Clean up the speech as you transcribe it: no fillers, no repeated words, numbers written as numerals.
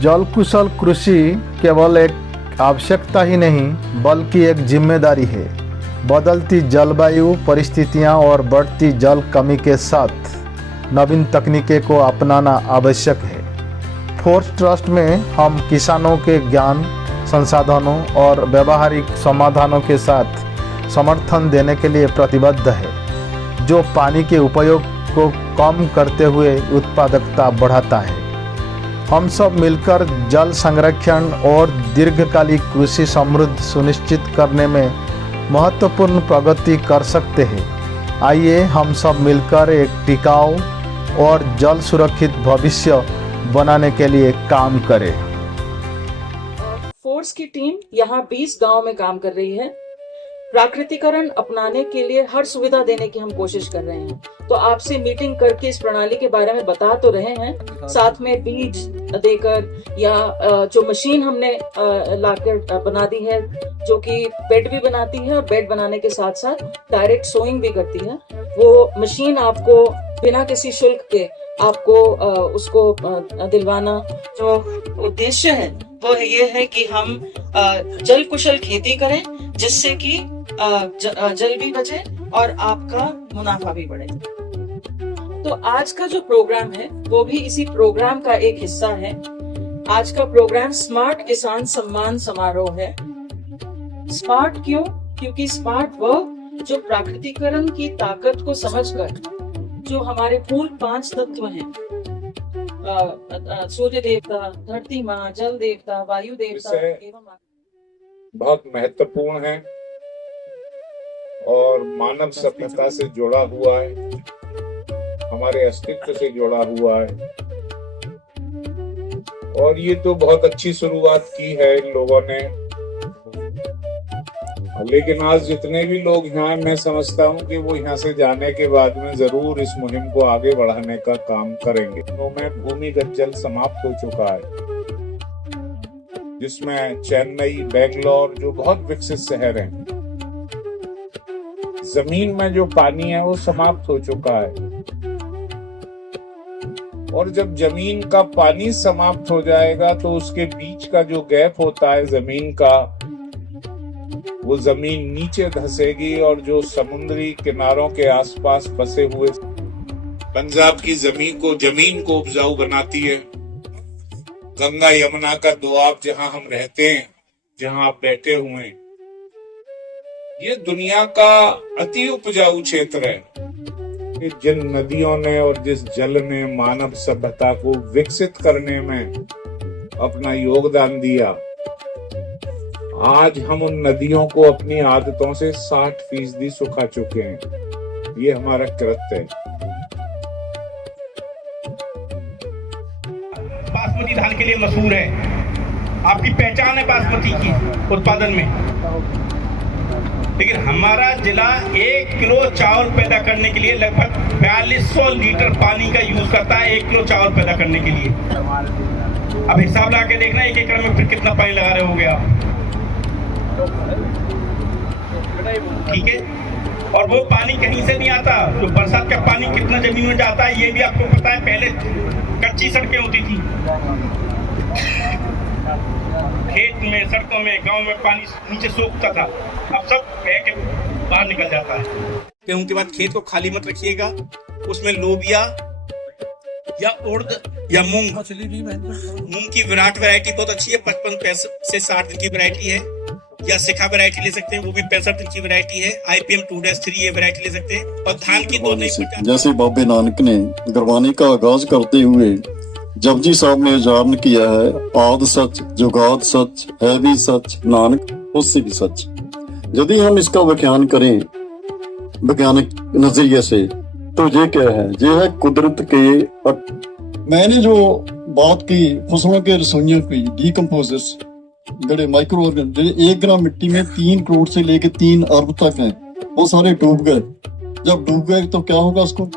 जल कुशल कृषि केवल एक आवश्यकता ही नहीं बल्कि एक जिम्मेदारी है। बदलती जलवायु परिस्थितियां और बढ़ती जल कमी के साथ नवीन तकनीकों को अपनाना आवश्यक है। फोर्स ट्रस्ट में हम किसानों के ज्ञान, संसाधनों और व्यावहारिक समाधानों के साथ समर्थन देने के लिए प्रतिबद्ध है, जो पानी के उपयोग को कम करते हुए उत्पादकता बढ़ाता है। हम सब मिलकर जल संरक्षण और दीर्घकालिक कृषि समृद्धि सुनिश्चित करने में महत्वपूर्ण प्रगति कर सकते हैं। आइए हम सब मिलकर एक टिकाऊ और जल सुरक्षित भविष्य बनाने के लिए काम करें। फोर्स की टीम यहाँ 20 गांव में काम कर रही है। प्राकृतिकरण अपनाने के लिए हर सुविधा देने की हम कोशिश कर रहे हैं। तो आपसे मीटिंग करके इस प्रणाली के बारे में बता तो रहे हैं, साथ में बीज देकर या जो मशीन हमने लाकर बना दी है, जो कि बेड भी बनाती है और बेड बनाने के साथ साथ डायरेक्ट सोइंग भी करती है। वो मशीन आपको बिना किसी शुल्क के आपको उसको दिलवाना। जो उद्देश्य है वो ये है कि हम जल कुशल खेती करें, जिससे कि जल भी बचे और आपका मुनाफा भी बढ़े। तो आज का जो प्रोग्राम है वो भी इसी प्रोग्राम का एक हिस्सा है। आज का प्रोग्राम स्मार्ट किसान सम्मान समारोह है। स्मार्ट क्यों? क्योंकि स्मार्ट वह जो प्राकृतिकरण की ताकत को समझकर जो हमारे मूल 5 तत्व हैं, सूर्य देवता, धरती माँ, जल देवता, वायु देवता एवं बहुत महत्वपूर्ण है और मानव सभ्यता से जुड़ा हुआ है, हमारे अस्तित्व से जुड़ा हुआ है। और ये तो बहुत अच्छी शुरुआत की है इन लोगों ने, लेकिन आज जितने भी लोग यहाँ, मैं समझता हूँ कि वो यहाँ से जाने के बाद में जरूर इस मुहिम को आगे बढ़ाने का काम करेंगे। तो में भूमिगत जल समाप्त हो चुका है, जिसमें चेन्नई, बेंगलोर जो बहुत विकसित शहर हैं, जमीन में जो पानी है वो समाप्त हो चुका है। और जब जमीन का पानी समाप्त हो जाएगा तो उसके बीच का जो गैप होता है जमीन का, वो जमीन नीचे धंसेगी और जो समुद्री किनारों के आसपास बसे हुए पंजाब की जमीन को उपजाऊ बनाती है। गंगा यमुना का दोआब जहां हम रहते हैं, जहां आप बैठे हुए हैं, ये दुनिया का अति उपजाऊ क्षेत्र है। जिन नदियों ने और जिस जल ने मानव सभ्यता को विकसित करने में अपना योगदान दिया, आज हम उन नदियों को अपनी आदतों से 60% सुखा चुके हैं। ये हमारा कृत्य है। बासमती धान के लिए मशहूर है, आपकी पहचान है बासमती की उत्पादन में। लेकिन हमारा जिला 1 किलो चावल पैदा करने के लिए लगभग 4200 लीटर पानी का यूज करता है, 1 किलो चावल पैदा करने के लिए। अब हिसाब लगा के देखना 1 एकड़ में फिर कितना पानी लगा रहे होगे आप, ठीक है। और वो पानी कहीं से नहीं आता, तो बरसात का पानी कितना जमीन में जाता है ये भी आपको पता है। पहले कच्ची सड़कें होती थी, खेत में, सड़कों में, गांव में पानी नीचे सोखता था, अब सब बह के बाहर निकल जाता है। गेहूं के बाद खेत को खाली मत रखिएगा, उसमें लोबिया या उड़द या मूंग की विराट वैरायटी बहुत अच्छी है, 55 से 60 दिन की वैरायटी है। या शिखा वैरायटी ले सकते हैं, वो भी 65 दिन की वैरायटी है। IPM 2-3 ये वैरायटी ले सकते हैं। और धान की 2 नहीं, जैसे बाबे नानक ने गुरबानी का आगाज करते हुए जपजी साहब ने उच्चारण किया है, आद सच, जुगाद सच, है भी सच, नानक उससे भी सच। यदि हम इसका व्याख्यान करें वैज्ञानिक नजरिए से तो ये क्या है? ये है कुदरत के। मैंने जो बात की फसलों के रसोइयों की, डीकम्पोजर्स, बड़े माइक्रो ऑर्गन, 1 ग्राम मिट्टी में 3 करोड़ से लेके 3 अरब तक हैं, वो सारे डूब गए। जब डूब गए तो क्या होगा उसको?